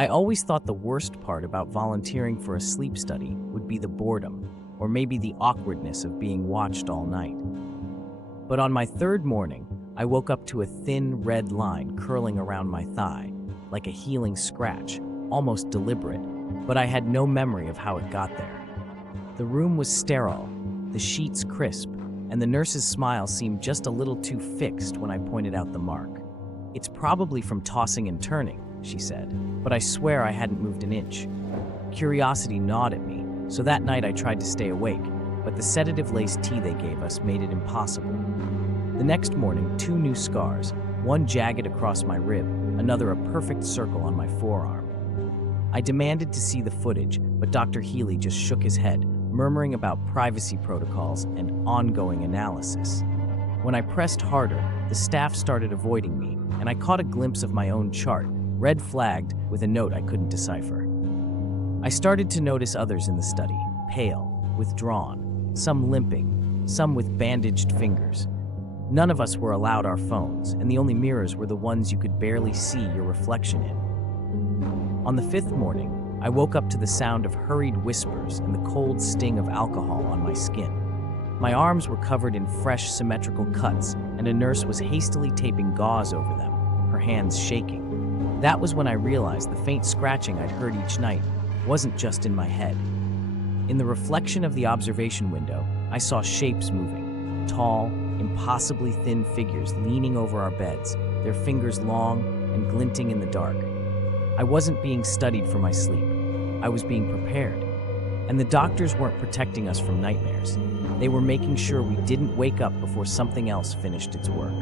I always thought the worst part about volunteering for a sleep study would be the boredom, or maybe the awkwardness of being watched all night. But on my third morning, I woke up to a thin red line curling around my thigh, like a healing scratch, almost deliberate, but I had no memory of how it got there. The room was sterile, the sheets crisp, and the nurse's smile seemed just a little too fixed when I pointed out the mark. "It's probably from tossing and turning," she said, but I swear I hadn't moved an inch. Curiosity gnawed at me, so that night I tried to stay awake, but the sedative-laced tea they gave us made it impossible. The next morning, 2 new scars, one jagged across my rib, another a perfect circle on my forearm. I demanded to see the footage, but Dr. Healy just shook his head, murmuring about privacy protocols and ongoing analysis. When I pressed harder, the staff started avoiding me, and I caught a glimpse of my own chart, red flagged with a note I couldn't decipher. I started to notice others in the study, pale, withdrawn, some limping, some with bandaged fingers. None of us were allowed our phones, and the only mirrors were the ones you could barely see your reflection in. On the 5th morning, I woke up to the sound of hurried whispers and the cold sting of alcohol on my skin. My arms were covered in fresh, symmetrical cuts, and a nurse was hastily taping gauze over them, her hands shaking. That was when I realized the faint scratching I'd heard each night wasn't just in my head. In the reflection of the observation window, I saw shapes moving, tall, impossibly thin figures leaning over our beds, their fingers long and glinting in the dark. I wasn't being studied for my sleep. I was being prepared. And the doctors weren't protecting us from nightmares. They were making sure we didn't wake up before something else finished its work.